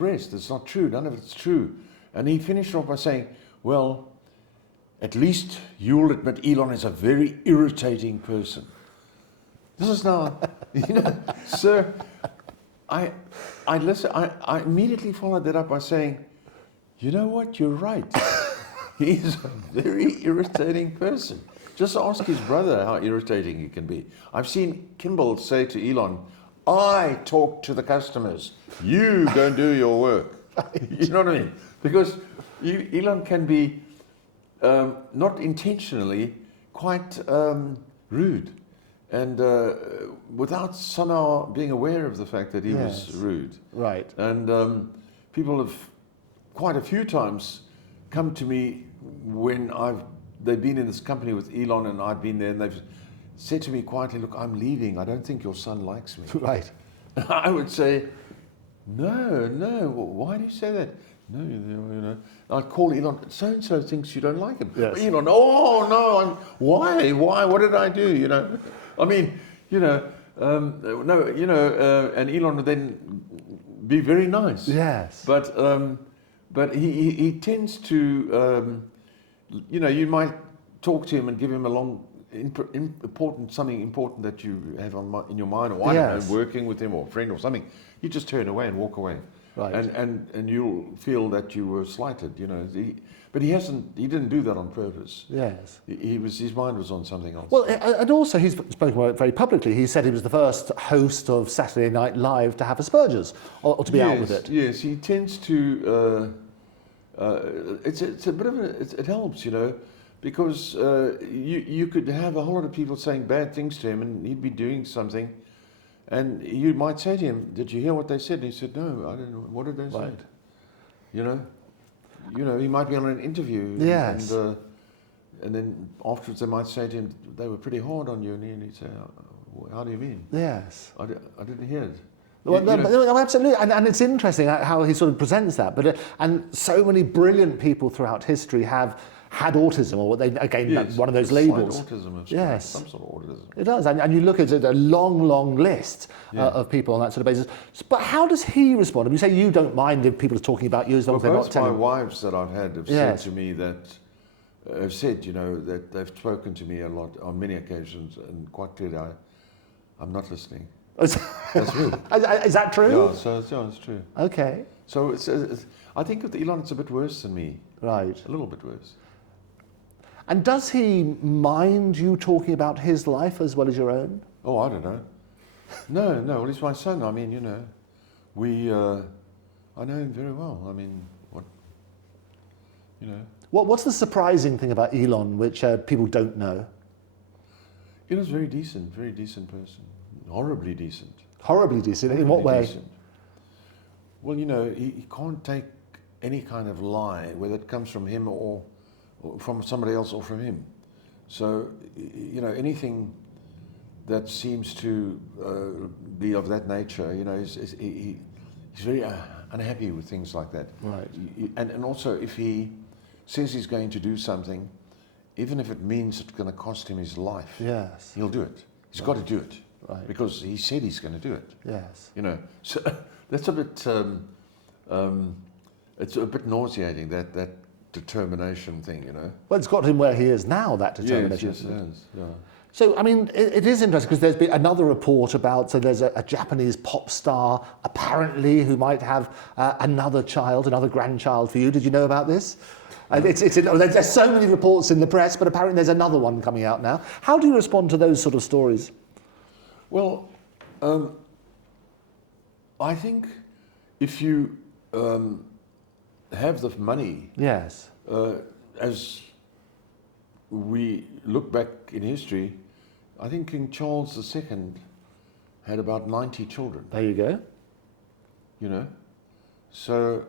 rest. It's not true. None of it's true. And he finished off by saying, well, at least you'll admit Elon is a very irritating person. This is now, sir, I immediately followed that up by saying, you know what, you're right. He's a very irritating person. Just ask his brother how irritating he can be. I've seen Kimball say to Elon, I talk to the customers, you go and do your work. You know what I mean? Because Elon can be, not intentionally, quite rude. And without somehow being aware of the fact that he was rude. Right. And people have quite a few times come to me when they've been in this company with Elon and I've been there, and they've said to me quietly, look, I'm leaving. I don't think your son likes me. Right. And I would say, no, why do you say that? No, I'd call Elon, so-and-so thinks you don't like him. Yes. Elon, oh, no, why? What did I do, I mean, and Elon would then be very nice. Yes. But he tends to, you might talk to him and give him a long, something important that you have in your mind, or I don't know, working with him or a friend or something. You just turn away and walk away. Right. And you'll feel that you were slighted, But he didn't do that on purpose. Yes. His mind was on something else. Well, and also he's spoken about it very publicly. He said he was the first host of Saturday Night Live to have Asperger's, or to be out with it. Yes, he tends to, it's a bit of it helps, because you could have a whole lot of people saying bad things to him and he'd be doing something. And you might say to him, did you hear what they said? And he said, no, I don't know. What did they say? He might be on an interview. Yes. And then afterwards they might say to him, they were pretty hard on you. And he'd say, how do you mean? Yes. I didn't hear it. Well, absolutely, and it's interesting how he sort of presents that. But and so many brilliant people throughout history have had autism, or one of those labels. Autism, yes, some sort of autism. It does, and you look at a long list of people on that sort of basis. But how does he respond? I mean, you say you don't mind if people are talking about you as long as they're not telling. My wives that I've had have said to me that that they've spoken to me a lot on many occasions, and quite clearly, I'm not listening. That's true. Is that true? Yeah, so it's true. Okay. So I think with Elon, it's a bit worse than me. Right. A little bit worse. And does he mind you talking about his life as well as your own? Oh, I don't know. No. Well, he's my son. I mean, I know him very well. I mean, What's the surprising thing about Elon, which people don't know? Elon's very decent person. Horribly decent. Horribly decent? In what way? Decent. Well, he can't take any kind of lie, whether it comes from him or from somebody else or from him. So, anything that seems to be of that nature, he's very unhappy with things like that. Right. And also, if he says he's going to do something, even if it means it's going to cost him his life, yes, he'll do it. He's got to do it. Right. Because he said he's going to do it. Yes. So that's a bit, it's a bit nauseating, that determination thing, Well, it's got him where he is now, that determination. Yes, it is, yeah. So, I mean, it is interesting because there's been another report about, so there's a Japanese pop star, apparently, who might have another grandchild for you. Did you know about this? There's so many reports in the press, but apparently there's another one coming out now. How do you respond to those sort of stories? Well, I think if you have the money, yes, as we look back in history, I think King Charles II had about 90 children. There you go. So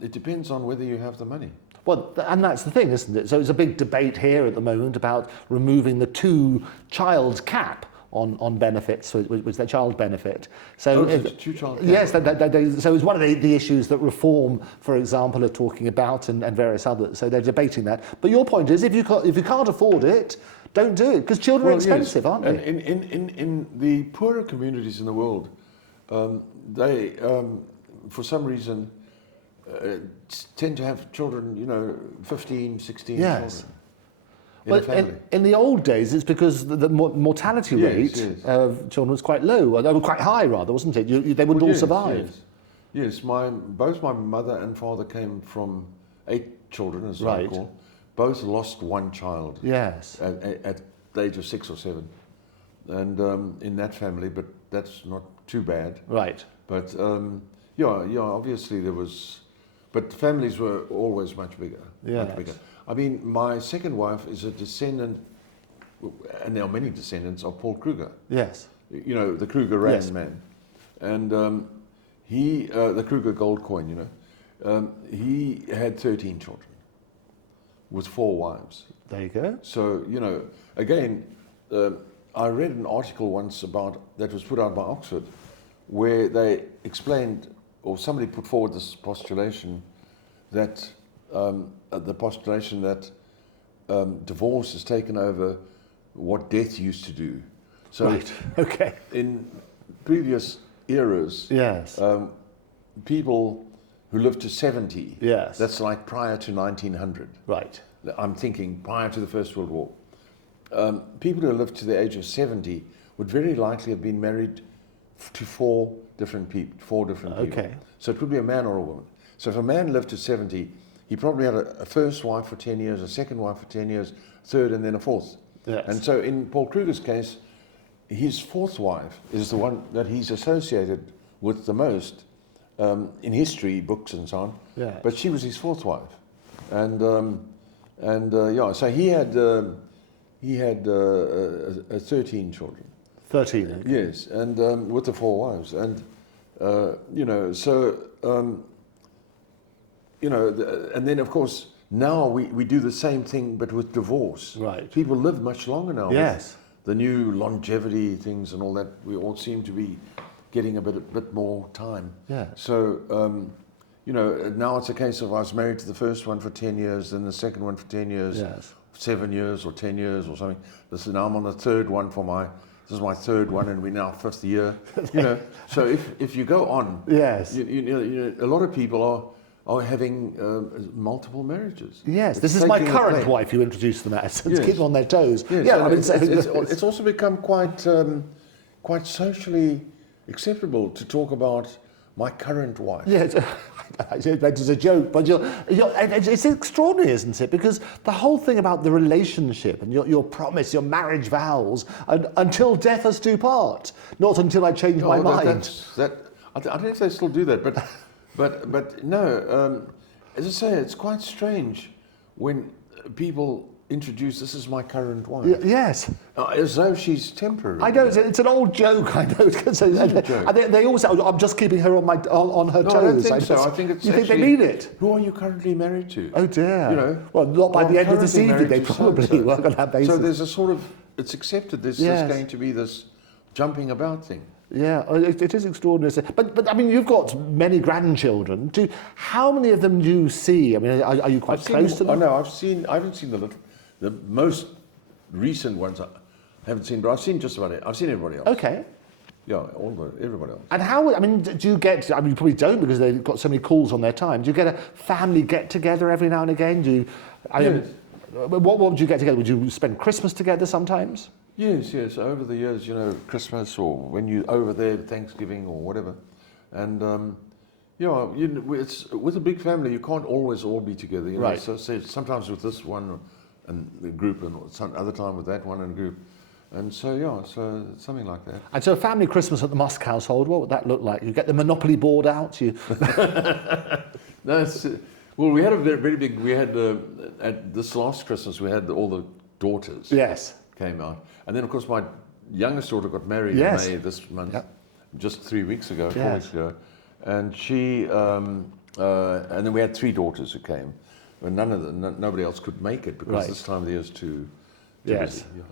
it depends on whether you have the money. Well, and that's the thing, isn't it? So it's a big debate here at the moment about removing the 2-child cap on benefits, which is their child benefit. So two-child cap. Yes, so it's one of the issues that Reform, for example, are talking about, and various others. So they're debating that. But your point is, if you can't afford it, don't do it, because children are expensive, aren't they? And in the poorer communities in the world, they, for some reason, tend to have children, 15, 16 Yes. children in a Well, family. in the old days, it's because the mortality Yes, rate yes. of children was quite low. They were quite high, rather, wasn't it? They wouldn't all Yes, survive. Yes, both my mother and father came from 8 children, as I Right. recall. Both lost one child Yes. at the age of 6 or 7, and in that family. But that's not too bad. Right. But obviously there was, but families were always much bigger. Yes. Much bigger. I mean, my second wife is a descendant, and there are many descendants of Paul Kruger. Yes. The Kruger Rand Yes. man, and he, the Kruger gold coin. He had 13 children with 4 wives. There you go. So again, I read an article once that was put out by Oxford, where they explained, or somebody put forward this postulation that divorce has taken over what death used to do. So Right. Okay. in previous eras, Yes. people who lived to 70, Yes. that's like prior to 1900. Right. I'm thinking prior to the First World War. People who lived to the age of 70 would very likely have been married to 4 different people. Okay. So it could be a man or a woman. So if a man lived to 70, he probably had a first wife for 10 years, a second wife for 10 years, third, and then a fourth. Yes. And so in Paul Kruger's case, his 4th wife is the one that he's associated with the most in history books and so on. Yeah. But she was his 4th wife, and so he had 13 children. 13. Okay. Yes, and with the 4 wives, and and then of course now we do the same thing, but with divorce. Right. People live much longer now. Yes. With the new longevity things and all that, we all seem to be getting a bit more time. Yeah. So now it's a case of I was married to the first one for 10 years, then the second one for 10 years. Yes. 7 years or 10 years or something. Now I'm on the 3rd one this is my 3rd one, and we're now 5th year. So if you go on, Yes. a lot of people are having multiple marriages. Yes. It's This is my taking the current plane. wife you introduced them as. To Yes. keep them on their toes. Yes, Yeah. and I mean, it's also become quite socially acceptable to talk about my current wife. Yes, that is a joke, but it's extraordinary, isn't it? Because the whole thing about the relationship and your promise, your marriage vows, and until death us do part, not until I change my mind. I don't know if they still do that, but no. As I say, it's quite strange when people introduce, this is my current wife, Yes. as though she's temporary. I know, it's an old joke, I know. It's a joke. And they always say, I'm just keeping her on her No, toes. I don't think so. I think it's You think they actually, mean it? Who are you currently married to? Oh dear. Well, not Well, by the I'm end of this currently evening, they married to probably so-and-so. work on that basis. So there's a sort of, it's accepted, there's Yes. going to be this jumping about thing. Yeah, it is extraordinary. But I mean, you've got many grandchildren. How many of them do you see? I mean, are you quite close to them? Oh no, I haven't seen the most recent ones. I haven't seen, but I've seen just about it. I've seen everybody else. Okay. Yeah, everybody else. And how, I mean, do you get, I mean, you probably don't because they've got so many calls on their time. Do you get a family get-together every now and again? Yes. What would you get together? Would you spend Christmas together sometimes? Yes. Over the years, Christmas or when you over there, Thanksgiving or whatever, and it's with a big family. You can't always all be together. Right. So sometimes with this one and the group, and some other time with that one and group, and so something like that. And so a family Christmas at the Musk household, what would that look like? You get the Monopoly board out? No, well, we had a very big. We had at this last Christmas, we had all the daughters. Yes. Came out, and then of course my youngest daughter got married Yes. in May this month, Yep. just 3 weeks ago, 4 Yes. weeks ago, and she and then we had 3 daughters who came, but nobody else could make it because Right. this time of the year is too Yes. busy. Yeah.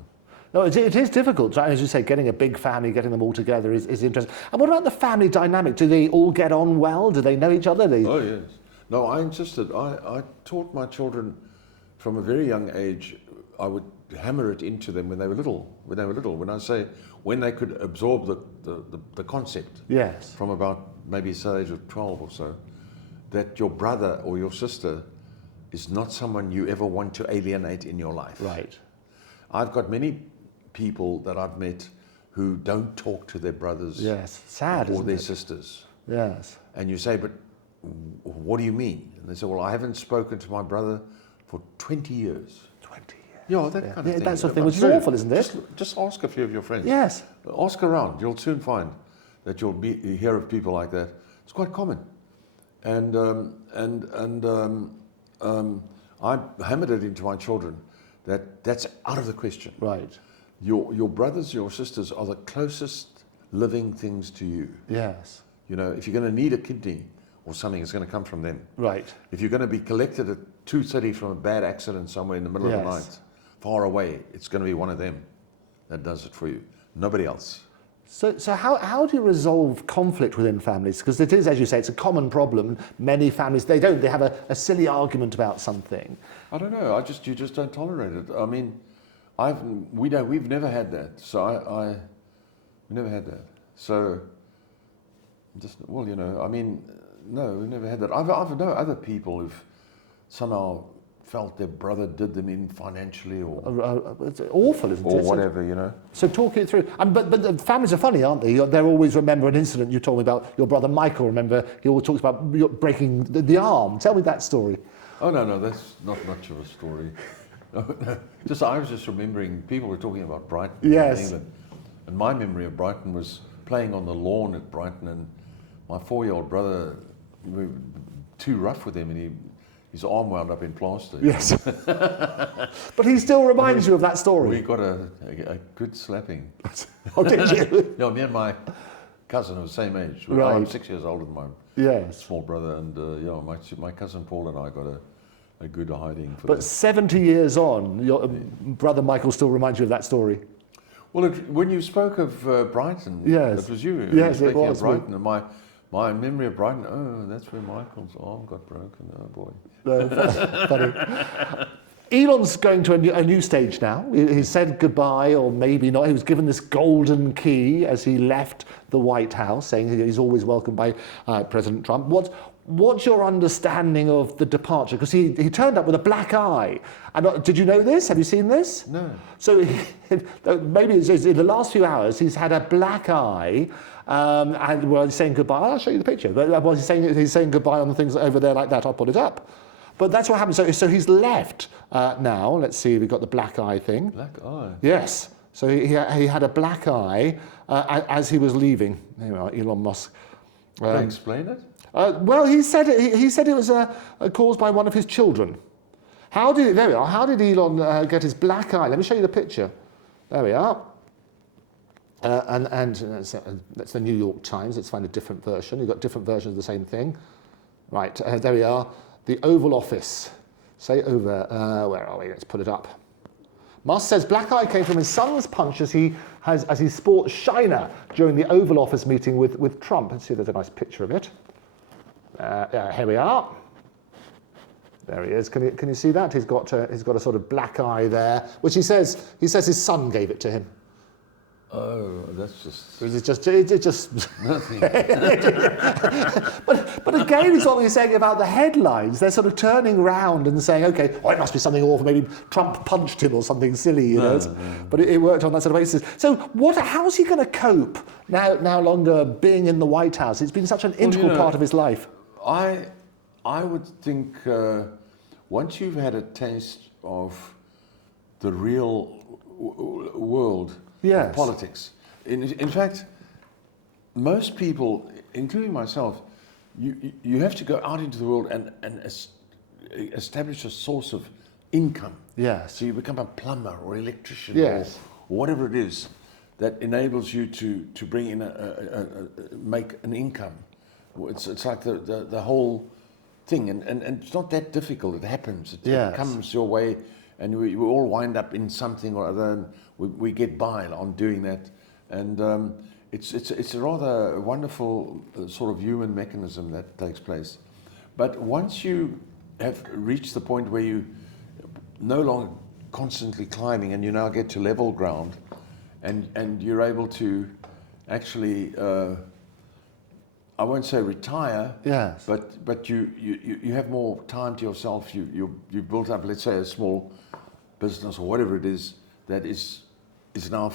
No, it is difficult. As you say, getting a big family, getting them all together is interesting. And what about the family dynamic? Do they all get on well? Do they know each other? Oh yes. No, I insisted. I taught my children from a very young age. I would hammer it into them when they were little. When I say when they could absorb the concept. Yes. From about maybe the age of 12 or so, that your brother or your sister is not someone you ever want to alienate in your life. Right. I've got many people that I've met who don't talk to their brothers Yes. Sad, or isn't their it? sisters. Yes. And you say, but what do you mean? And they say, well, I haven't spoken to my brother for 20 years. 20 years. Yeah, that kind of thing. That sort of thing, But which is very- awful, isn't it? Just ask a few of your friends. Yes. Ask around. You'll soon find that you'll hear of people like that. It's quite common. And I hammered it into my children that that's out of the question. Right. Your brothers, your sisters are the closest living things to you. Yes. You know, if you're going to need a kidney or something, it's going to come from them. Right. If you're going to be collected at 2:30 from a bad accident somewhere in the middle of the Yes. night, far away, it's going to be one of them that does it for you. Nobody else. So how do you resolve conflict within families? Because it is, as you say, it's a common problem. Many families, they have a silly argument about something. I don't know. You just don't tolerate it. I mean, we've never had that. So we never had that. So just, well, you know, I mean, no, we've never had that. I've known other people who've somehow felt their brother did them in financially or It's awful, isn't it? or whatever, you know. So talk it through. But the families are funny, aren't they? They always remember an incident you told me about. Your brother Michael, remember, he always talks about breaking the arm. Tell me that story. Oh, no, that's not much of a story. No. I was just remembering, people were talking about Brighton Yes. in England. And my memory of Brighton was playing on the lawn at Brighton, and my 4-year-old brother, we were too rough with him, and his arm wound up in plaster. Yes. But he still reminds you of that story. We got a good slapping. Oh, did you? No, me and my cousin are the same age. Right. I'm 6 years older than my Yes. small brother, and my cousin Paul and I got a good hiding for But that. 70 years on, your brother Michael still reminds you of that story. Well, when you spoke of Brighton, Yes. it was you. Yes, it speaking was of Brighton, and my memory of Brighton. Oh, that's where Michael's arm got broken. Oh boy. That's funny. Elon's going to a new stage now. He said goodbye, or maybe not. He was given this golden key as he left the White House, saying he's always welcomed by President Trump. What's your understanding of the departure? Because he turned up with a black eye. And did you know this? Have you seen this? No. So maybe it's in the last few hours he's had a black eye, and while he's saying goodbye, I'll show you the picture. But while he's saying goodbye on the things over there like that, I'll put it up. But that's what happened. So he's left now. Let's see, we've got the black eye thing. Black eye. Yes. So he had a black eye as he was leaving. There we are, Elon Musk. Can you explain it? Well, he said it was caused by one of his children. There we are. How did Elon get his black eye? Let me show you the picture. There we are. And that's the New York Times. Let's find a different version. You've got different versions of the same thing. Right, there we are. The Oval Office. Say over, where are we? Let's put it up. Musk says black eye came from his son's punch as he sports Shiner during the Oval Office meeting with Trump. Let's see if there's a nice picture of it. Here we are. There he is. Can you see that? He's got a sort of black eye there, which he says his son gave it to him. Oh, that's just It's just nothing. but again, it's what we're saying about the headlines. They're sort of turning round and saying, okay, it must be something awful. Maybe Trump punched him or something silly, you know. But it worked on that sort of basis. So how's he going to cope now? No longer being in the White House, it's been such an integral part of his life. I would think once you've had a taste of the real world Yes. of politics, in fact, most people, including myself, you have to go out into the world and establish a source of income. Yes. So you become a plumber or electrician Yes. or whatever it is that enables you to bring in make an income. It's like the whole thing, and it's not that difficult. It happens. Yes. It comes your way, and we all wind up in something or other, and we get by on doing that. And it's a rather wonderful sort of human mechanism that takes place. But once you have reached the point where you no longer constantly climbing, and you now get to level ground, and you're able to actually I won't say retire, Yes. but you have more time to yourself. You built up, let's say, a small business or whatever it is that is now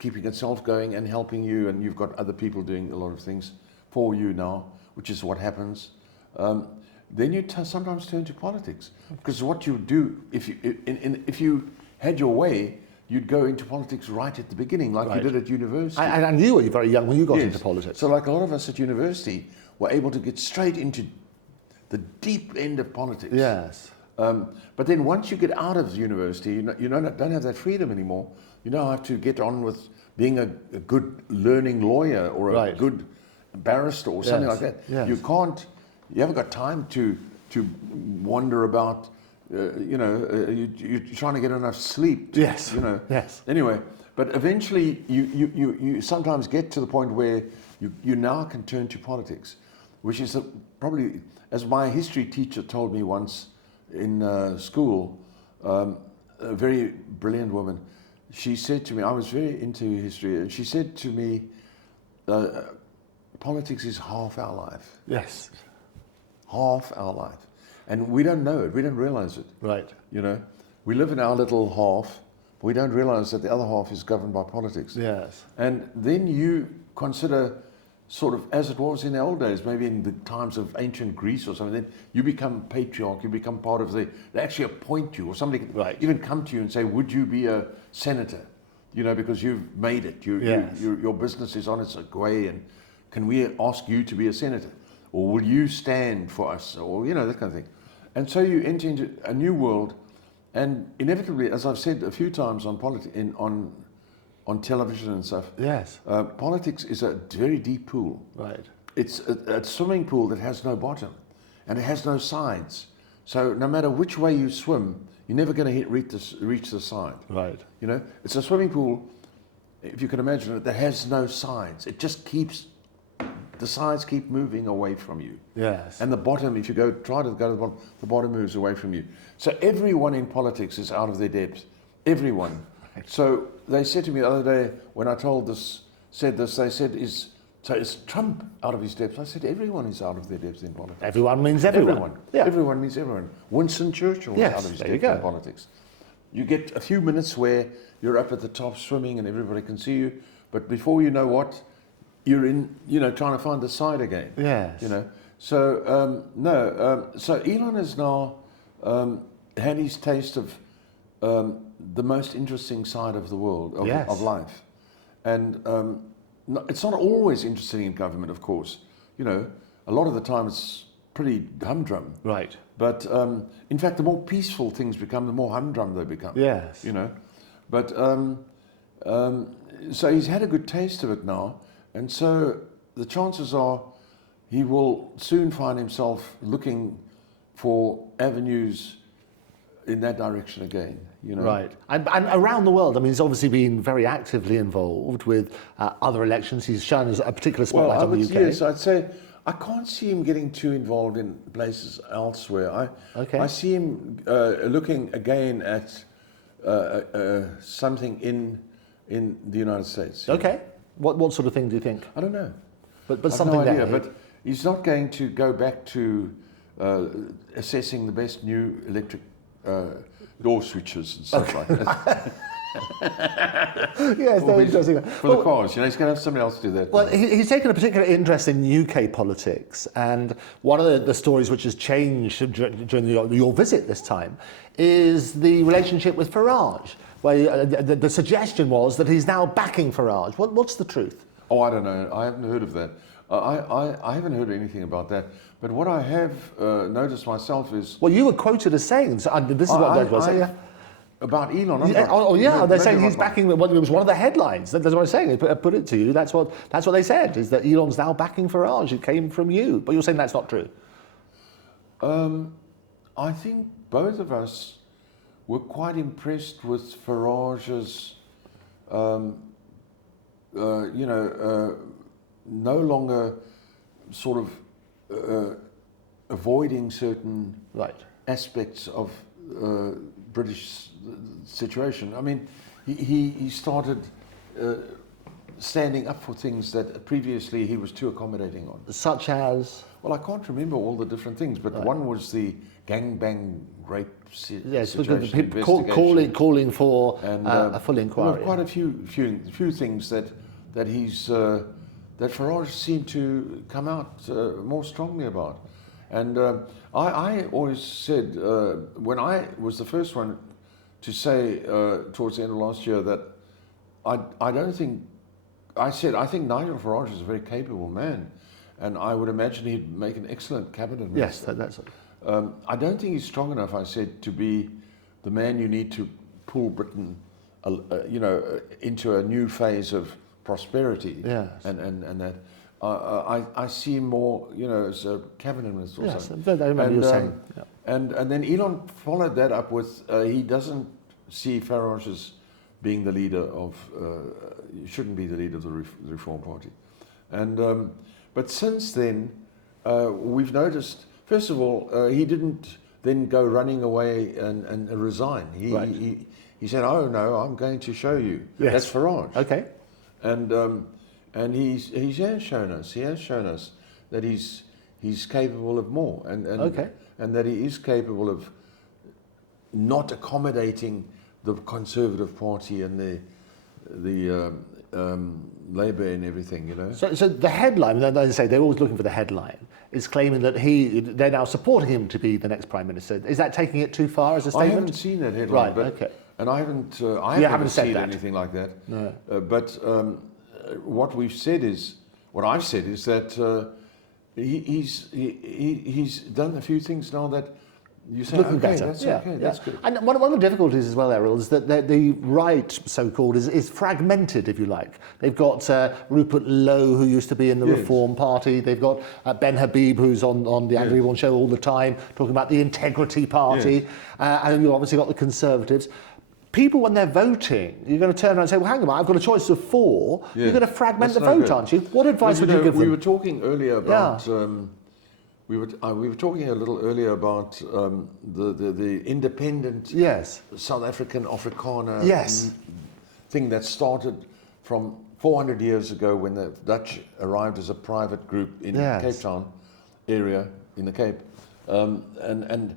keeping itself going and helping you, and you've got other people doing a lot of things for you now, which is what happens. Then you sometimes turn to politics, because what you do, if you had your way, you'd go into politics right at the beginning, like you did at university. And you were very young when you got Yes. into politics. So like a lot of us at university were able to get straight into the deep end of politics. Yes. But then once you get out of university, you don't have that freedom anymore. You now have to get on with being a good learning lawyer or a good barrister or something like that. Yes. You haven't got time to wander about. You're trying to get enough sleep. Yes. Yes. Anyway, but eventually you sometimes get to the point where you now can turn to politics, which is probably, as my history teacher told me once in school, a very brilliant woman. She said to me, I was very into history, and she said to me, politics is half our life. Yes. Half our life. And we don't know it. We don't realize it. Right. We live in our little half. But we don't realize that the other half is governed by politics. Yes. And then you consider, sort of as it was in the old days, maybe in the times of ancient Greece or something, then you become patriarch, you become part of they actually appoint you, or somebody can even come to you and say, would you be a senator? Because you've made it. Your business is on its way, and can we ask you to be a senator? Or will you stand for us? Or, that kind of thing. And so you enter into a new world, and inevitably, as I've said a few times on television and stuff, yes, politics is a very deep pool. Right. It's a swimming pool that has no bottom, and it has no sides. So no matter which way you swim, you're never going to reach the side. Right. It's a swimming pool, if you can imagine it, that has no sides. It just the sides keep moving away from you. Yes. And the bottom, if you try to go to the bottom moves away from you. So everyone in politics is out of their depth. Everyone. Right. So they said to me the other day, when I said this, they said, is Trump out of his depth? I said, everyone is out of their depth in politics. Everyone means everyone. Yeah. Everyone means everyone. Winston Churchill is out of his depth in politics. You get a few minutes where you're up at the top swimming and everybody can see you, but before you know what, you're in, trying to find the side again. Yes. So so Elon has now had his taste of the most interesting side of the world of life, and it's not always interesting in government, of course. A lot of the time it's pretty humdrum. Right. But in fact, the more peaceful things become, the more humdrum they become. Yes. But so he's had a good taste of it now. And so the chances are he will soon find himself looking for avenues in that direction again. Right. And around the world, he's obviously been very actively involved with other elections. He's shown a particular spotlight on the UK. Yes, I'd say I can't see him getting too involved in places elsewhere. I see him looking again at something in the United States. Okay. What sort of thing do you think? I don't know. But something no idea. there. But he's not going to go back to assessing the best new electric door switches and stuff like that. Yes, they're interesting. For the cars, he's going to have somebody else do that. Well, he's taken a particular interest in UK politics, and one of the stories which has changed during your visit this time is the relationship with Farage, where the suggestion was that he's now backing Farage. What's the truth? Oh, I don't know. I haven't heard of that. I haven't heard anything about that. But what I have noticed myself is... Well, you were quoted as saying, this is what they were saying. About Elon. They're saying he's backing. Well, it was one of the headlines. That's what I'm saying. I put it to you. That's what they said. Is that Elon's now backing Farage? It came from you, but you're saying that's not true. I think both of us were quite impressed with Farage's, no longer sort of avoiding certain aspects of British situation. I mean, he started standing up for things that previously he was too accommodating on. Such as? Well, I can't remember all the different things, but one was the gangbang rape situation investigation. Calling for And, a full inquiry. Well, quite a few things that Farage seemed to come out more strongly about. And I always said, when I was the first one to say towards the end of last year that I don't think, I said, I think Nigel Farage is a very capable man, and I would imagine he'd make an excellent cabinet minister. Yes, that's it. I don't think he's strong enough, I said, to be the man you need to pull Britain, into a new phase of prosperity. Yes. And that. I see him more, as a cabinet minister. Yes, I remember you saying. Yeah. And then Elon followed that up with he doesn't see Farage as being the leader of, shouldn't be the leader of the Reform Party. And but since then, we've noticed. First of all, he didn't then go running away and resign. He said, "Oh no, I'm going to show you." Yes. That's Farage. Okay. And he has shown us that he's capable of more, and that he is capable of not accommodating the Conservative Party and the Labour and everything, So the headline, they say they're always looking for the headline, is claiming that they're now supporting him to be the next Prime Minister. Is that taking it too far as a statement? I haven't seen that headline, and I haven't. I haven't seen anything like that. No. But what I've said is that he's done a few things now that you say, looking okay, better. that's good. And one of the difficulties as well, Errol, is that the right, so-called, is fragmented, if you like. They've got Rupert Lowe, who used to be in the Reform Party. They've got Ben Habib, who's on the Andrew Eborn show all the time, talking about the Integrity Party. And you've obviously got the Conservatives. People, when they're voting, you're going to turn around and say, well, hang on, I've got a choice of four. You're going to fragment the vote, aren't you? What advice would you give them? We were talking earlier about... We were talking a little earlier about the independent South African Afrikaner thing that started from 400 years ago when the Dutch arrived as a private group in Cape Town area in the Cape, and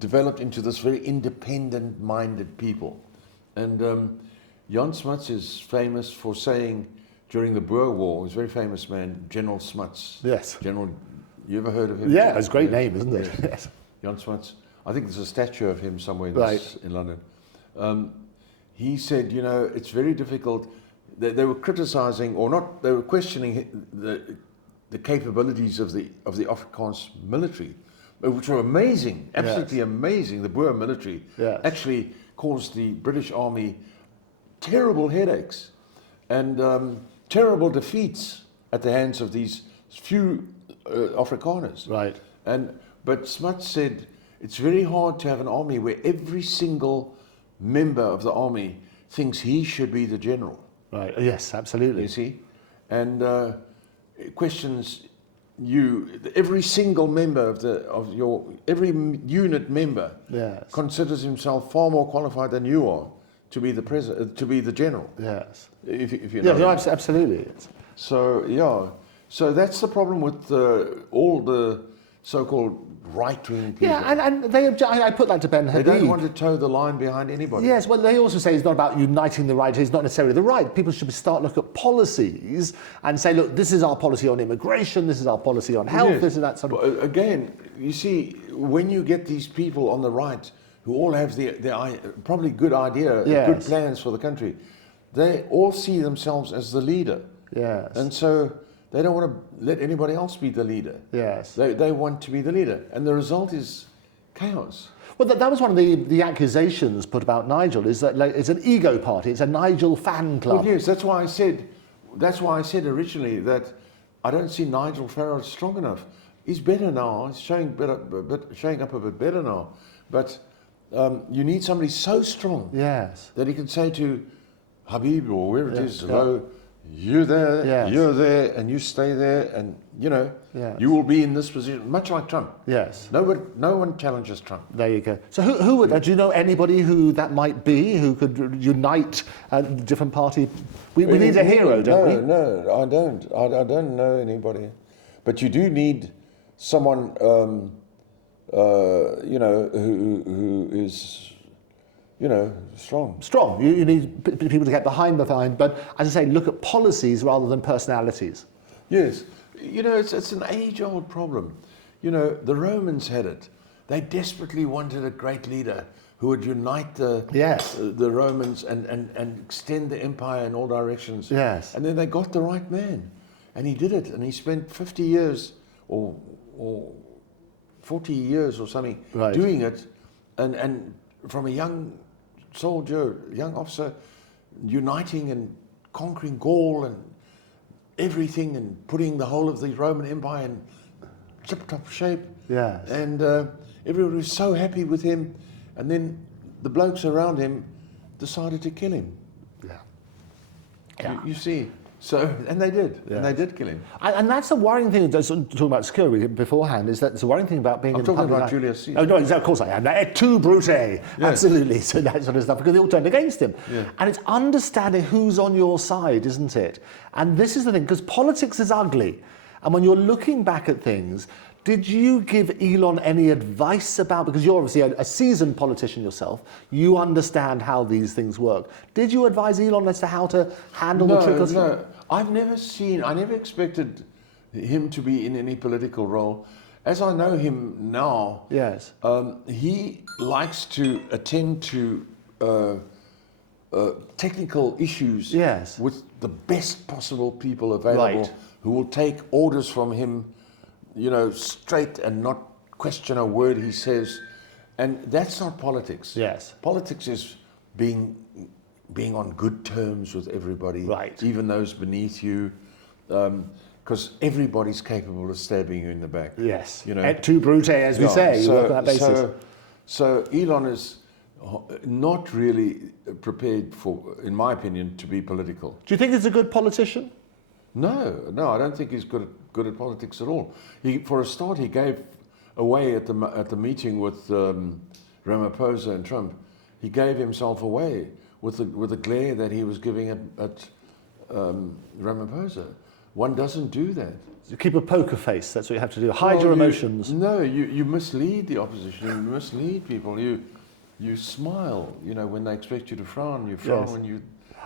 developed into this very independent-minded people. And Jan Smuts is famous for saying during the Boer War, he was a very famous man, General Smuts. Yes. You ever heard of him? Yeah, it's a great name, isn't it? Yes. Jan Smuts. I think there's a statue of him somewhere in London. He said, it's very difficult. They were criticizing, or not, they were questioning the capabilities of the Afrikaans military, which were amazing, absolutely amazing. The Boer military actually caused the British Army terrible headaches and terrible defeats at the hands of these few Afrikaners. Right. But Smuts said it's very hard to have an army where every single member of the army thinks he should be the general. Right. Yes, absolutely. You see, and questions every single member of your every unit member considers himself far more qualified than you are to be the to be the general. Yes. If you know. Yeah, absolutely. So So that's the problem with all the so-called right-wing people. Yeah, and I put that to Ben Habib. They don't want to toe the line behind anybody. Yes, well, they also say it's not about uniting the right, it's not necessarily the right. People should start look at policies and say, look, this is our policy on immigration, this is our policy on health, this is that sort of... But again, you see, when you get these people on the right who all have the probably good idea, good plans for the country, they all see themselves as the leader. Yes. And so they don't want to let anybody else be the leader. Yes. They want to be the leader. And the result is chaos. Well, that was one of the accusations put about Nigel, is that it's an ego party, it's a Nigel fan club. Well, yes, that's why I said originally that I don't see Nigel Farage strong enough. He's better now, he's showing up a bit better now. But you need somebody so strong that he can say to Habib or where it is, hello, you're there, Yes. you're there, and you stay there, and Yes. you will be in this position, much like Trump. Yes. No one challenges Trump. There you go. So who would, do you know anybody who that might be, who could unite a different party? We need a hero, don't we? No, I don't. I don't know anybody. But you do need someone, who is, strong. Strong. You need people to get behind, but as I say, look at policies rather than personalities. Yes. It's an age-old problem. The Romans had it. They desperately wanted a great leader who would unite the Romans and extend the empire in all directions. Yes. And then they got the right man. And he did it. And he spent 50 years or 40 years or something doing it. And from a young soldier, young officer, uniting and conquering Gaul and everything and putting the whole of the Roman Empire in tip-top shape. Yes. And everyone was so happy with him. And then the blokes around him decided to kill him. Yeah. You see. So, and they did. Yes. And they did kill him. And that's the worrying thing, talking about Scurry beforehand, is that the worrying thing about being I'm in the talking public about eye- Julius Caesar. Oh, no, of course I am. Et tu, Brute. Absolutely. So that sort of stuff, because they all turned against him. Yeah. And it's understanding who's on your side, isn't it? And this is the thing, because politics is ugly. And when you're looking back at things, did you give Elon any advice about, because you're obviously a seasoned politician yourself, you understand how these things work. Did you advise Elon as to how to handle the trickles? No, I never expected him to be in any political role. As I know him now, Yes. he likes to attend to technical issues Yes. with the best possible people available Right. who will take orders from him, straight and not question a word he says. And that's not politics. Yes. Politics is being on good terms with everybody, Right. even those beneath you, because everybody's capable of stabbing you in the back. Yes. You know. Et tu, Brute, as we say. You work on that basis. So Elon is not really prepared for, in my opinion, to be political. Do you think he's a good politician? No, I don't think he's good at politics at all. For a start, he gave away at the meeting with Ramaphosa and Trump. He gave himself away with the glare that he was giving at Ramaphosa. One doesn't do that. You keep a poker face. That's what you have to do. Hide your emotions. You mislead the opposition. You mislead people. You smile. When they expect you to frown, you frown. Yes. When you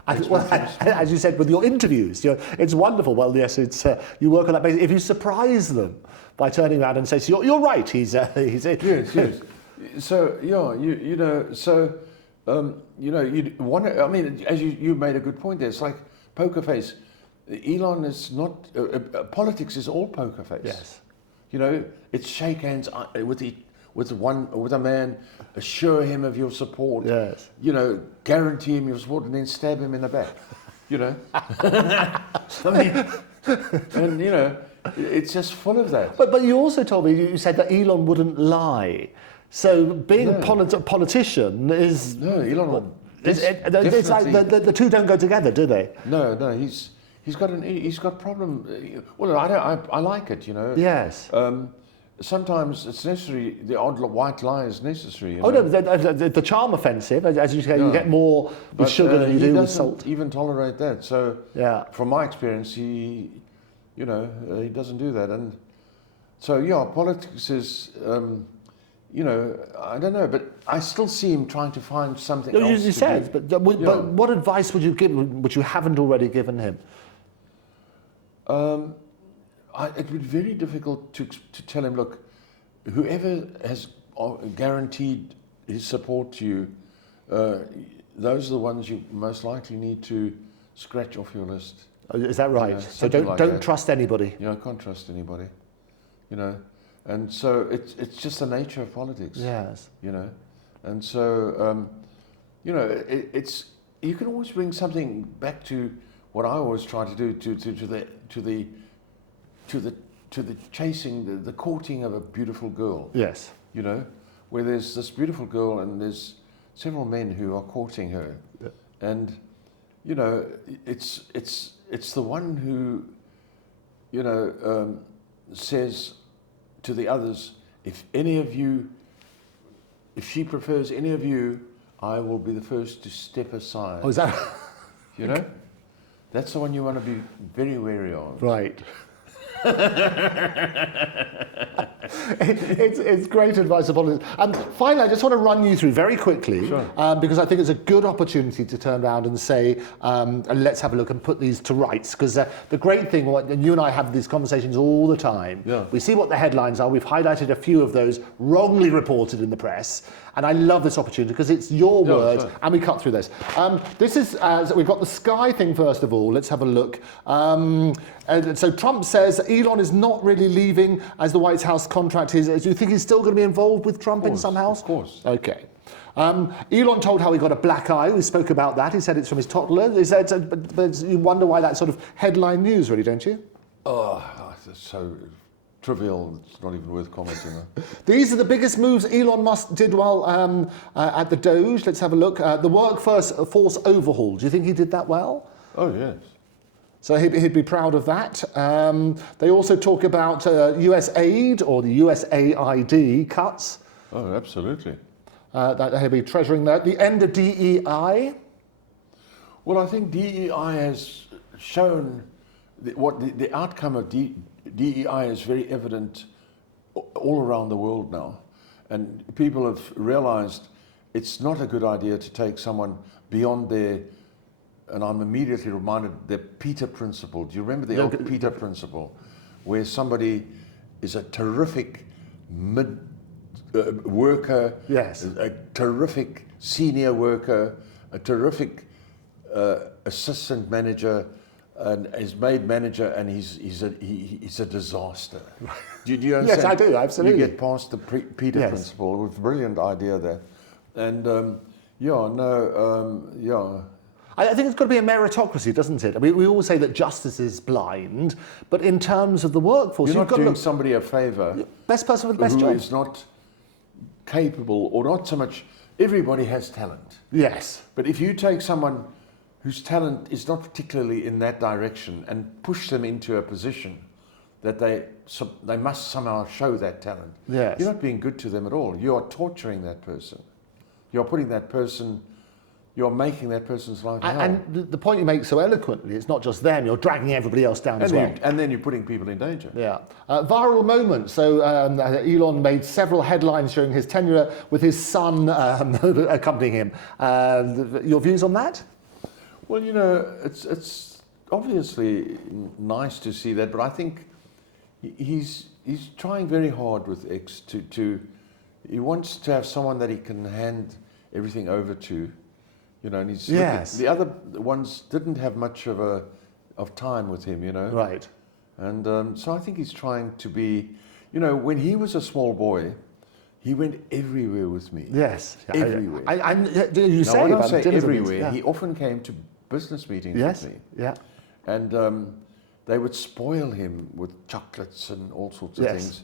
as you said with your interviews, it's wonderful. Well, yes, it's you work on that basis. If you surprise them by turning around and say, so "You're right," he's yes. So you want to. I mean, as you made a good point there. It's like poker face. Elon is not. Politics is all poker face. Yes. It's shake hands with a man, assure him of your support. Yes. Guarantee him your support, and then stab him in the back. I mean, and it's just full of that. But you also told me, you said that Elon wouldn't lie. So being a politician is No, Elon would. it's like the two don't go together, do they? No, he's got problem. Well, I like it, Yes. Sometimes it's necessary. The odd white lie is necessary. Oh no, the charm offensive, as you say, you get more with sugar than you do with salt. He doesn't even tolerate that. So, from my experience, he doesn't do that. And so, politics is, I don't know, but I still see him trying to find something else. You said, do. But what advice would you give, which you haven't already given him? It would be very difficult to tell him, look, whoever has guaranteed his support to you, those are the ones you most likely need to scratch off your list. Is that right? So don't trust anybody. I can't trust anybody. And so it's just the nature of politics. Yes. And so it's you can always bring something back to what I always try to do to the chasing, the courting of a beautiful girl. Yes. Where there's this beautiful girl and there's several men who are courting her, and it's it's the one who, says to the others, if she prefers any of you, I will be the first to step aside. Oh, is that You know? That's the one you want to be very wary of. right? It's great advice upon it. Finally, I just want to run you through very quickly, Sure. because I think it's a good opportunity to turn around and say, let's have a look and put these to rights. Because the great thing, and you and I have these conversations all the time, Yeah. we see what the headlines are, we've highlighted a few of those wrongly reported in the press, and I love this opportunity because it's your words, sure. and we cut through this. This is, so we've got the Sky thing first of all, let's have a look. And so Trump says Elon is not really leaving as the White House contract is. Do you think he's still going to be involved with Trump in some house? Of course. Okay. Elon told how he got a black eye. We spoke about that. He said it's from his toddler. But you wonder why that's sort of headline news, really, don't you? Oh, it's so trivial, it's not even worth commenting on. These are the biggest moves Elon Musk did while at the Doge. Let's have a look. The workforce overhaul. Do you think he did that well? Oh, yes. So he'd be proud of that. They also talk about US aid or the USAID cuts. Oh, absolutely. That he'll be treasuring that. The end of DEI. Well, I think DEI has shown what the outcome of DEI is very evident all around the world now. And people have realized it's not a good idea to take someone beyond their, and I'm immediately reminded, the Peter principle. Do you remember the old Peter principle, where somebody is a terrific worker, Yes. a terrific senior worker, a terrific assistant manager, and is made manager, and he's a disaster. Do you understand? Yes, I do, absolutely. You get past the Peter Yes. principle. It was a brilliant idea there, and I think it's got to be a meritocracy, doesn't it? I mean, we always say that justice is blind, but in terms of the workforce, You're you've not got to doing look somebody a favour best person with the best who job. is not capable, or not so much. Everybody has talent, Yes. but if you take someone whose talent is not particularly in that direction and push them into a position that they must somehow show that talent, Yes. you're not being good to them at all. You are torturing that person. You're putting that person. You're making that person's life hell. And the point you make so eloquently, it's not just them, you're dragging everybody else down as well. And then you're putting people in danger. Yeah. Viral moment. So Elon made several headlines during his tenure with his son accompanying him. Your views on that? Well, it's obviously nice to see that, but I think he's trying very hard with X to he wants to have someone that he can hand everything over to. And he's Yes. the other ones didn't have much of time with him, Right. And so I think he's trying to be, when he was a small boy, he went everywhere with me. Yes. Everywhere. You say Now, when I about say dinners and things, everywhere, yeah. he often came to business meetings Yes. with me. Yeah. And they would spoil him with chocolates and all sorts of Yes. things.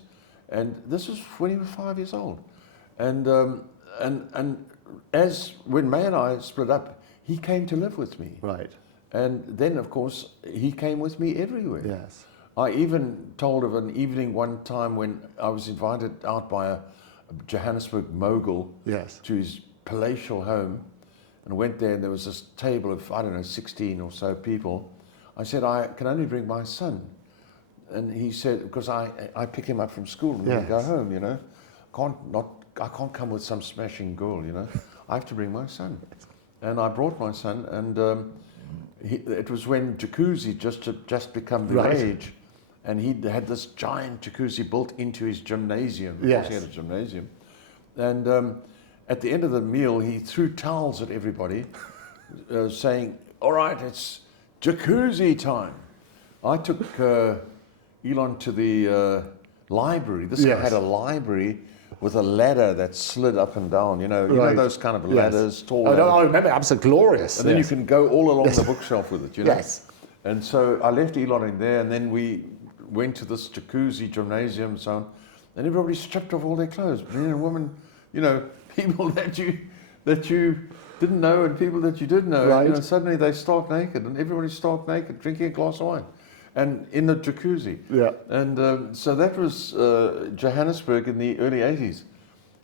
And this was when he was 5 years old. And as when May and I split up, he came to live with me. Right. And then, of course, he came with me everywhere. Yes. I even told of an evening one time when I was invited out by a Johannesburg mogul Yes. to his palatial home, and went there, and there was this table of, 16 or so people. I said, I can only bring my son. And he said, because I pick him up from school and we Yes. go home, I can't come with some smashing girl, I have to bring my son. And I brought my son, and it was when jacuzzi just become the Right. rage, and he had this giant jacuzzi built into his gymnasium. Of Yes. course, he had a gymnasium. And at the end of the meal, he threw towels at everybody, saying, "All right, it's jacuzzi time." I took Elon to the library. This guy Yes. had a library with a ladder that slid up and down. You know Right. those kind of Yes. ladders, tall Oh, no, ladders. I remember, absolutely glorious. And then Yes. you can go all along the bookshelf with it, Yes. And so I left Elon in there, and then we went to this jacuzzi gymnasium and so on, and everybody stripped off all their clothes, men and women, people that you didn't know and people that you did know. Right. You know, suddenly they stark naked and everybody's stark naked drinking a glass of wine and in the jacuzzi. Yeah. And so that was Johannesburg in the early 80s.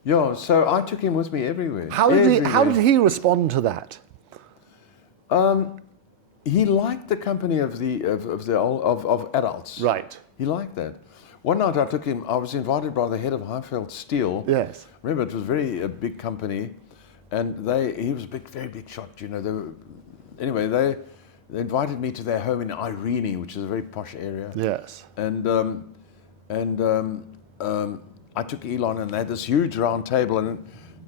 Yeah, so I took him with me everywhere. How did he respond to that? He liked the company of adults. Right. He liked that. One night I took him, I was invited by the head of Highfield Steel. Yes. Remember, it was a big company, and he was a very big shot, you know. They invited me to their home in Irene, which is a very posh area. Yes. And I took Elon, and they had this huge round table, and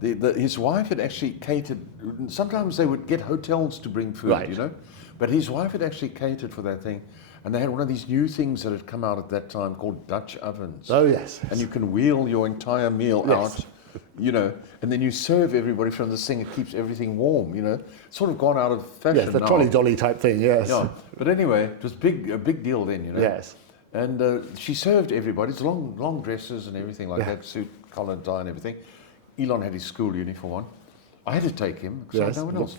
his wife had actually catered. Sometimes they would get hotels to bring food, right. you know, but his wife had actually catered for that thing. And they had one of these new things that had come out at that time called Dutch ovens. Oh, yes. And you can wheel your entire meal out, you know, and then you serve everybody from this thing. It keeps everything warm, you know. It's sort of gone out of fashion Yes, the now. trolley dolly type thing, yes. Yeah. But anyway, it was a big deal then, you know. Yes. And she served everybody. It's long dresses and everything like that, suit, collar, tie and everything. Elon had his school uniform on. I had to take him because I had no one else.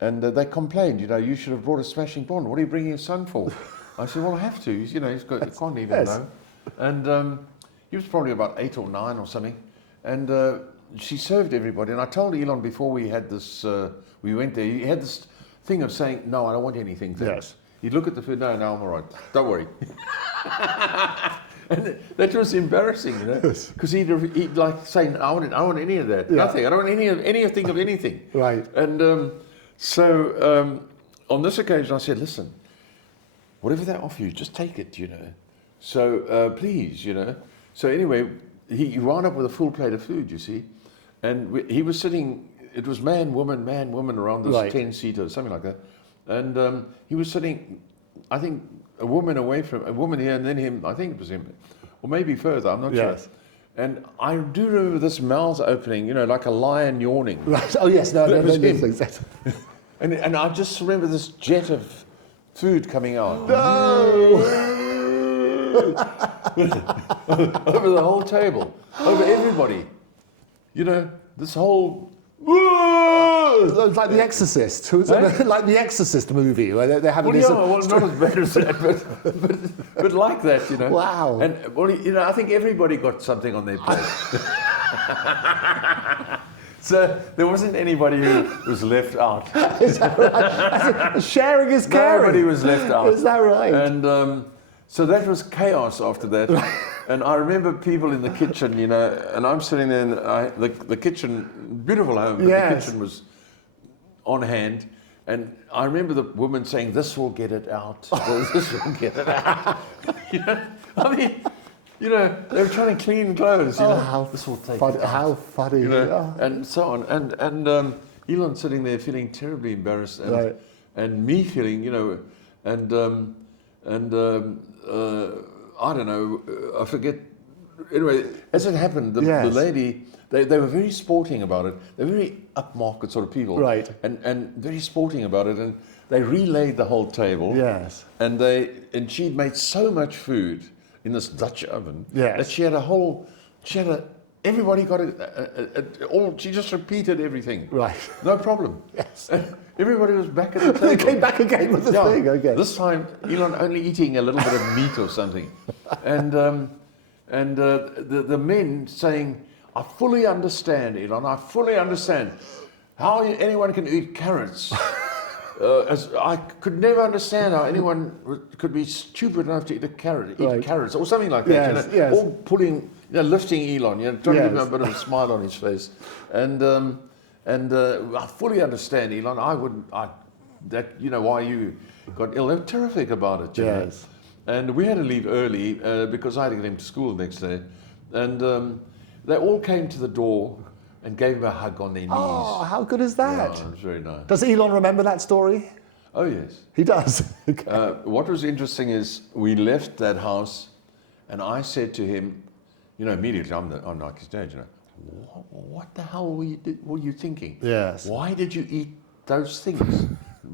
And they complained, you know, you should have brought a smashing blonde. What are you bringing your son for? I said, well, I have to. You know, he can't even know. And he was probably about 8 or 9 or something. And she served everybody. And I told Elon before we had this, we went there, he had this thing of saying, no, I don't want anything. Yes. He'd look at the food, no, I'm all right. Don't worry. And that was embarrassing, you know, because he'd like saying, I want any of that. Yeah. Nothing. I don't want anything of anything. Right. And so on this occasion, I said, listen, whatever they offer you, just take it, you know. So please, you know. So anyway, he wound up with a full plate of food, you see. And he was sitting, it was man, woman around this 10-seater, something like that. And he was sitting, I think, a woman here and then him, I think it was him, or maybe further, I'm not sure. And I do remember this mouth opening, you know, like a lion yawning. Right. Oh yes, no, exactly. And I just remember this jet of food coming out. No! Over the whole table, over everybody. You know, this whole. It's like The Exorcist. Like The Exorcist movie where they're having this. Well, not as bad as that, but like that, you know. Wow. And well, you know, I think everybody got something on their plate. So there wasn't anybody who was left out. Is that right? Sharing is caring. Nobody was left out. Is that right? And so that was chaos after that. And I remember people in the kitchen, you know, and I'm sitting there, and the kitchen, beautiful home, but the kitchen was on hand. And I remember the woman saying, "This will get it out. This will get it out." You know, I mean, you know, they were trying to clean clothes. You know, this will take it out. How funny! You know, and so on. And Elon sitting there feeling terribly embarrassed, and me feeling, you know, and I don't know, I forget. Anyway, as it happened, the lady, they were very sporting about it. They're very upmarket sort of people. Right. And very sporting about it. And they relayed the whole table. Yes. And she'd made so much food in this Dutch oven that everybody got it, she just repeated everything. Right. No problem. Yes. Everybody was back at the table. They came back again with the thing, okay. This time, Elon only eating a little bit of meat or something. And the men saying, I fully understand, Elon, I fully understand how anyone can eat carrots. As I could never understand how anyone could be stupid enough to eat carrots or something like that. Yes, All pulling, lifting Elon, trying to give him a bit of a smile on his face. And I fully understand, Elon. Why you got ill. They were terrific about it. You know? And we had to leave early because I had to get him to school the next day. And they all came to the door and gave him a hug on their knees. Oh, how good is that? Yeah, it was very nice. Does Elon remember that story? Oh, yes. He does. Okay. What was interesting is we left that house and I said to him, you know, immediately, I'm like his dad, you know, what the hell were you thinking? Yes. Why did you eat those things?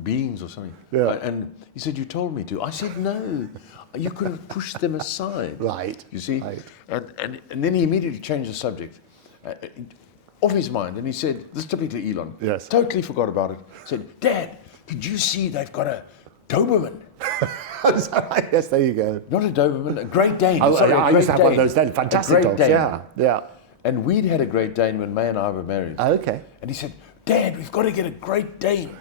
Beans or something? Yeah. And he said, you told me to. I said, no, you could have pushed them aside. Right. You see? Right. And then he immediately changed the subject. off his mind, and he said, this is typically Elon, Yes. totally forgot about it, said, Dad, did you see they've got a Doberman? Is that right? Yes, there you go. Not a Doberman, a Great Dane. Oh, Sorry, a I Great used to have one of Dane. those then. Fantastic A Great dogs. Dane. Yeah, yeah. And we'd had a Great Dane when May and I were married. Okay. And he said, Dad, we've got to get a Great Dane.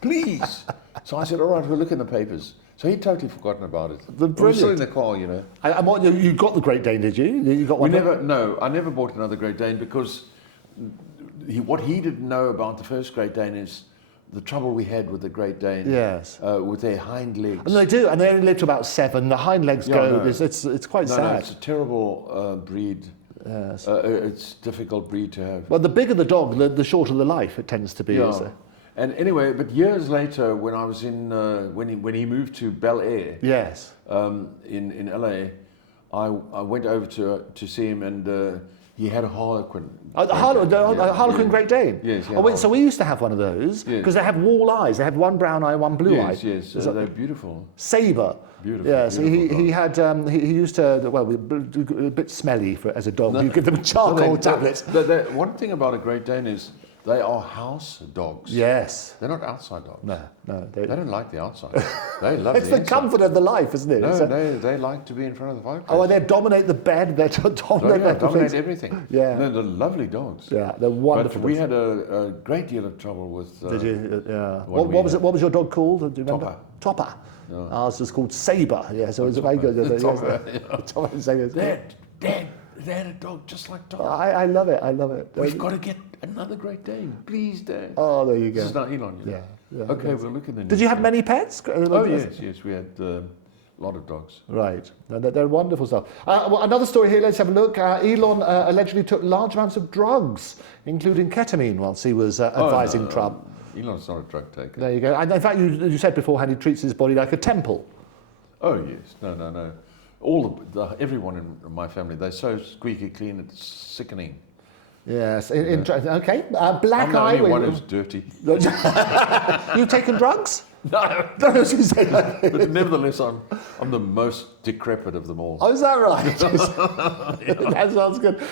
Please. So I said, all right, we'll look in the papers. So he'd totally forgotten about it. The We were still in brilliant. the car, you know. And what, you got the Great Dane, did you? You got We one? I never bought another Great Dane because what he didn't know about the first Great Dane is the trouble we had with the Great Dane. Yes. With their hind legs. And they do, and they only live to about 7. The hind legs Yeah, go. no. It's quite No, sad. it's a terrible breed. Yes. It's a difficult breed to have. Well, the bigger the dog, the shorter the life it tends to be. Yeah. So. And anyway, but years later, when I was in, when he moved to Bel Air Yes. in LA, I went over to see him, and he had a Harlequin. Harlequin Great Dane. Yes, yeah, Oh, wait, so we used to have one of those Yes. because they have wall eyes. They have one brown eye, one blue eye. Yes, yes, Is that they're beautiful. Sabre. Beautiful, Yes, beautiful he had he used to a bit smelly as a dog. You give them charcoal tablets. One thing about a Great Dane is they are house dogs. Yes. They're not outside dogs. No. They don't like the outside. They love It's the the inside. comfort of the life, isn't it? No, So- they like to be in front of the fireplace. Oh, and they dominate the bed. They dominate Dominate everything. everything. Yeah. They're lovely dogs. Yeah, they're wonderful. But we had a great deal of trouble with. Did you? Yeah. What What was it? What was your dog called? Do you remember? Topper. Topper. Ours was called Sabre. Yeah, so it was very good. Yes, Topper, Topper and Sabre. Dad, they had a dog just like Topper. I love it. I love it. We've got to get another Great Dane, please, Dad. Oh, there you This go. is not Elon. You know? Yeah. Okay, we'll look in the. Did you have many pets? Oh yes, we had a lot of dogs. Right. No, they're wonderful stuff. Well, another story here. Let's have a look. Elon allegedly took large amounts of drugs, including ketamine, whilst he was advising Trump. Elon's not a drug taker. There you go. And in fact, you said beforehand he treats his body like a temple. Oh yes, no. Everyone in my family, they're so squeaky clean, it's sickening. Yes. Okay. Black I'm the eye. only one who's dirty. You've taken drugs? No, No, you say that. but nevertheless, I'm the most decrepit of them all. Oh, is that right? That sounds good.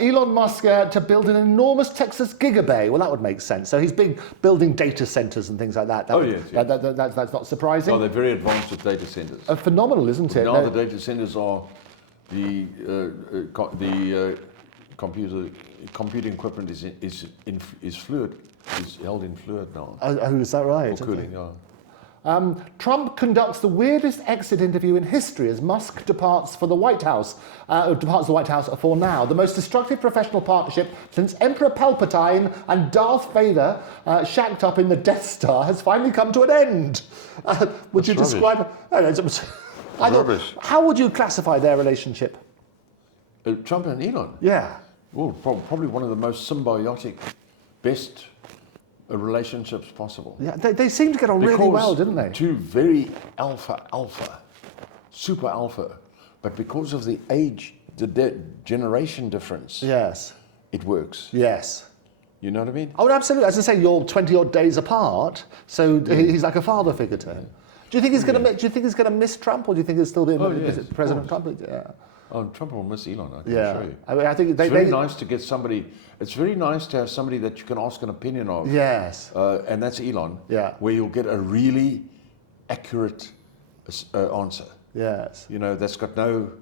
Elon Musk to build an enormous Texas gigabay. Well, that would make sense. So he's big building data centers and things like that. Yes. That's not surprising. Oh, they're very advanced with data centers. Phenomenal, isn't it? Now the data centers are the computing equipment is fluid, is held in fluid now. Oh, is that right? For cooling, yeah. Trump conducts the weirdest exit interview in history as Musk departs the White House for now. The most destructive professional partnership since Emperor Palpatine and Darth Vader shacked up in the Death Star has finally come to an end. Would you That's describe? Rubbish. How would you classify their relationship? Trump and Elon. Yeah. Well, probably one of the most symbiotic, best relationships possible. Yeah, they seem to get on really well, didn't they? Two very super alpha, but because of the age, the generation difference, Yes. it works. Yes. You know what I mean? Oh, absolutely. As I say, you're 20 odd days apart, so he's like a father figure to him. Do you think he's going to? Do you think he's going to miss Trump, or do you think he'll still be Yes, President of Trump? Yeah. Oh, Trump will miss Elon, I can Yeah. assure you. I mean, I think It's very nice to get somebody. It's very nice to have somebody that you can ask an opinion of. Yes. And that's Elon. Yeah. Where you'll get a really accurate answer. Yes. You know, that's got no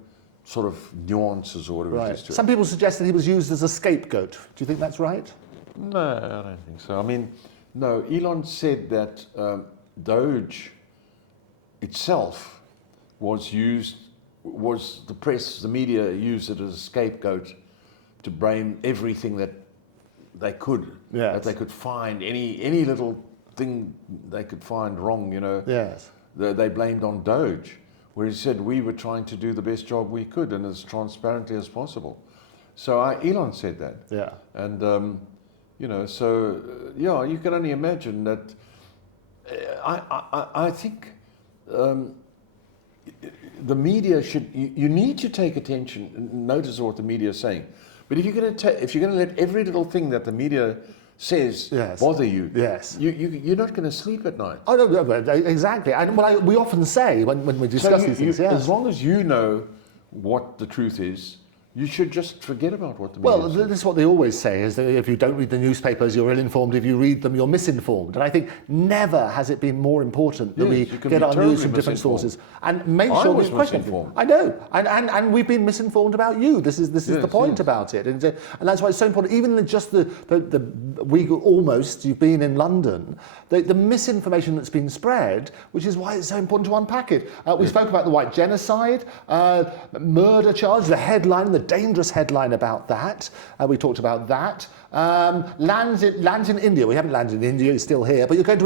sort of nuances or whatever it Right. is to Some people suggest that he was used as a scapegoat. Do you think that's right? it. No, I don't think so. I mean, no, Elon said that Doge itself was the press, the media used it as a scapegoat to blame everything that they could, Yes. that they could find, any little thing they could find wrong, you know. Yes. They blamed on Doge, where he said we were trying to do the best job we could and as transparently as possible. So Elon said that. Yeah. And, you know, so, yeah, you can only imagine that. I think the media should, you need to take attention, notice what the media is saying. But if you're going to let every little thing that the media says Yes. bother you, Yes. you're not going to sleep at night. Oh, no, exactly. And what we often say when we discuss these things, As long as you know what the truth is, you should just forget about what the Well, media this is what they always say, is that if you don't read the newspapers, you're ill-informed. If you read them, you're misinformed. And I think never has it been more important that Yes, we you can get be our totally news from different misinformed. sources and make I sure was we question. misinformed. I know, and we've been misinformed about you. This is the Yes, point yes. about it, and that's why it's so important. Even just the week almost you've been in London, the misinformation that's been spread, which is why it's so important to unpack it. We spoke about the white genocide, murder charge, the headline, the dangerous headline about that. We talked about that. Lands in India. We haven't landed in India, it's still here, but you're going to